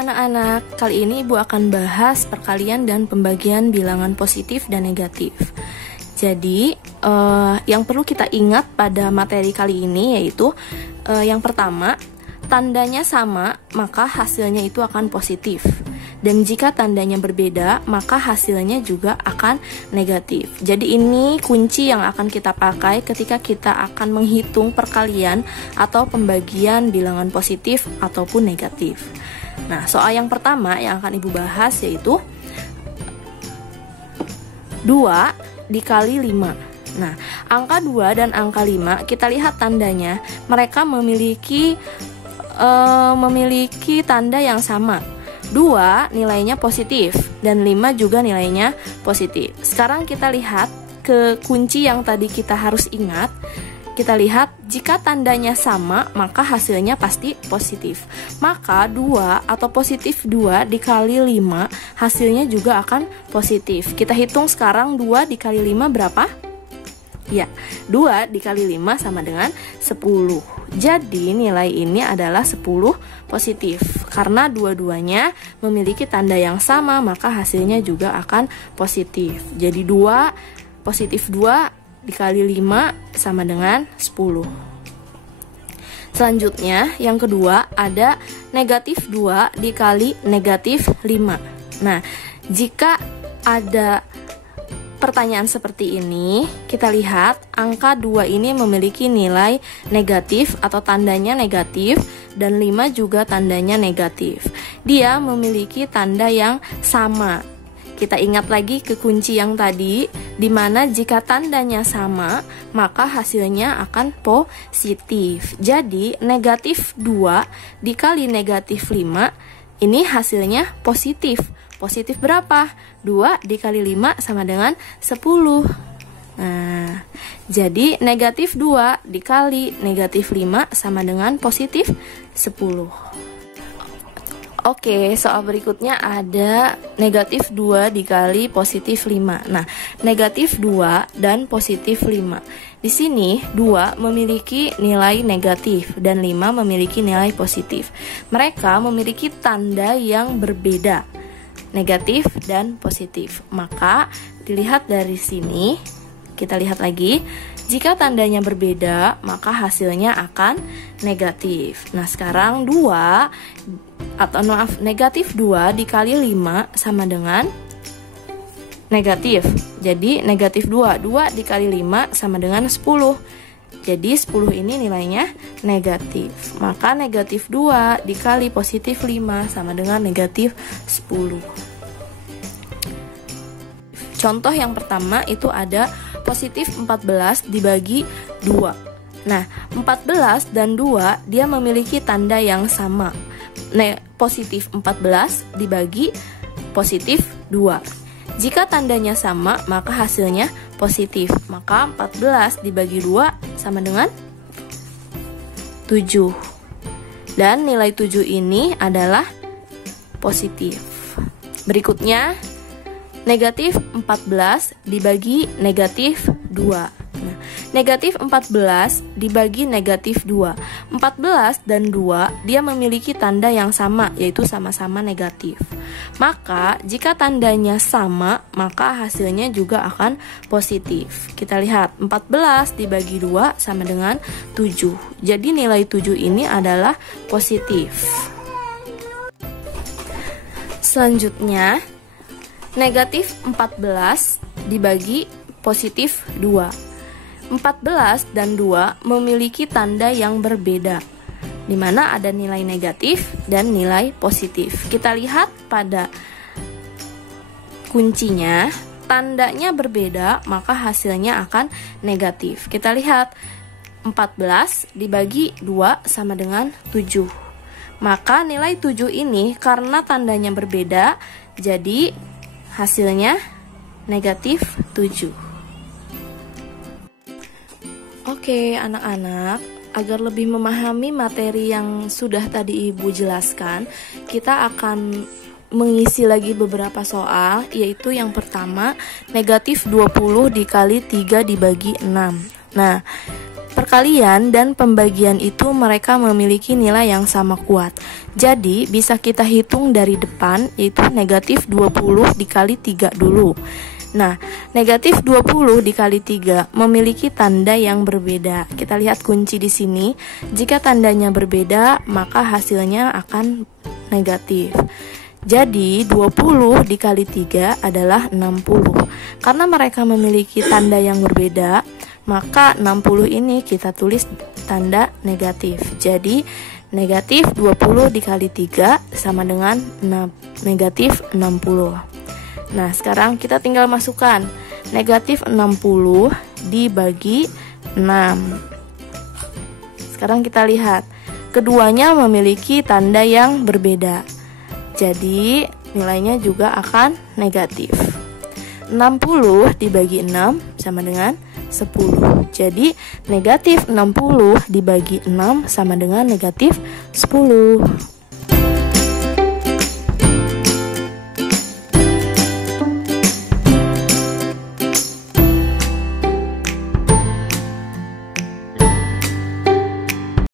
anak-anak, kali ini Ibu akan bahas perkalian dan pembagian bilangan positif dan negatif. Jadi, yang perlu kita ingat pada materi kali ini yaitu yang pertama, tandanya sama, maka hasilnya itu akan positif. Dan jika tandanya berbeda, maka hasilnya juga akan negatif. Jadi ini kunci yang akan kita pakai ketika kita akan menghitung perkalian atau pembagian bilangan positif ataupun negatif. Nah, soal yang pertama yang akan Ibu bahas yaitu 2 dikali 5. Nah, angka 2 dan angka 5 kita lihat tandanya, mereka memiliki tanda yang sama. 2 nilainya positif dan 5 juga nilainya positif. Sekarang kita lihat ke kunci yang tadi kita harus ingat. Kita lihat jika tandanya sama maka hasilnya pasti positif. Maka 2 atau positif 2 dikali 5 hasilnya juga akan positif. Kita hitung sekarang 2 dikali 5 berapa? Ya, 2 dikali 5 sama dengan 10. Jadi nilai ini adalah 10 positif. Karena dua-duanya memiliki tanda yang sama, maka hasilnya juga akan positif. Jadi 2 positif 2 dikali 5 sama dengan 10. Selanjutnya, yang kedua ada negatif 2 dikali negatif 5. Nah, jika ada pertanyaan seperti ini, kita lihat angka 2 ini memiliki nilai negatif atau tandanya negatif dan 5 juga tandanya negatif. Dia memiliki tanda yang sama. Kita ingat lagi ke kunci yang tadi, di mana jika tandanya sama, maka hasilnya akan positif. Jadi negatif 2 dikali negatif 5, ini hasilnya positif. Positif berapa? 2 dikali 5 sama dengan 10. Nah, jadi negatif 2 dikali negatif 5 sama dengan positif 10. Oke, soal berikutnya ada negatif 2 dikali positif 5. Nah, negatif 2 dan positif 5. Di sini 2 memiliki nilai negatif dan 5 memiliki nilai positif. Mereka memiliki tanda yang berbeda, negatif dan positif. Maka dilihat dari sini, kita lihat lagi, jika tandanya berbeda maka hasilnya akan negatif. Nah, sekarang negatif 2 dikali 5 sama dengan negatif. Jadi negatif 2 dikali 5 sama dengan 10. Jadi 10 ini nilainya negatif. Maka negatif 2 dikali positif 5 sama dengan negatif 10. Contoh yang pertama itu ada positif 14 dibagi 2. Nah, 14 dan 2 dia memiliki tanda yang sama. Positif 14 dibagi positif 2. Jika tandanya sama, maka hasilnya positif. Maka 14 dibagi 2 sama dengan 7. Dan nilai 7 ini adalah positif. Berikutnya, negatif 14 dibagi negatif 2. Nah, negatif 14 dibagi negatif 2. 14 dan 2 dia memiliki tanda yang sama, yaitu sama-sama negatif. Maka jika tandanya sama, maka hasilnya juga akan positif. Kita lihat 14 dibagi 2 sama dengan 7. Jadi nilai 7 ini adalah positif. Selanjutnya, negatif 14 dibagi positif 2. 14 dan 2 memiliki tanda yang berbeda, di mana ada nilai negatif dan nilai positif. Kita lihat pada kuncinya, tandanya berbeda, maka hasilnya akan negatif. Kita lihat 14 dibagi 2 sama dengan 7. Maka nilai 7 ini karena tandanya berbeda, jadi hasilnya negatif 7. Oke, anak-anak, agar lebih memahami materi yang sudah tadi Ibu jelaskan, kita akan mengisi lagi beberapa soal, yaitu yang pertama, negatif 20 dikali 3 dibagi 6. Nah, Perkalian dan pembagian itu mereka memiliki nilai yang sama kuat. Jadi bisa kita hitung dari depan, yaitu negatif 20 dikali 3 dulu. Nah, negatif 20 dikali 3 memiliki tanda yang berbeda. Kita lihat kunci di sini. Jika tandanya berbeda, maka hasilnya akan negatif. Jadi 20 dikali 3 adalah 60. Karena mereka memiliki tanda yang berbeda, maka 60 ini kita tulis tanda negatif. Jadi negatif 20 dikali 3 sama dengan negatif 60. Nah, sekarang kita tinggal masukkan negatif 60 dibagi 6. Sekarang kita lihat, keduanya memiliki tanda yang berbeda. Jadi nilainya juga akan negatif. 60 dibagi 6 sama dengan 10. Jadi negatif 60 dibagi 6 sama dengan negatif 10.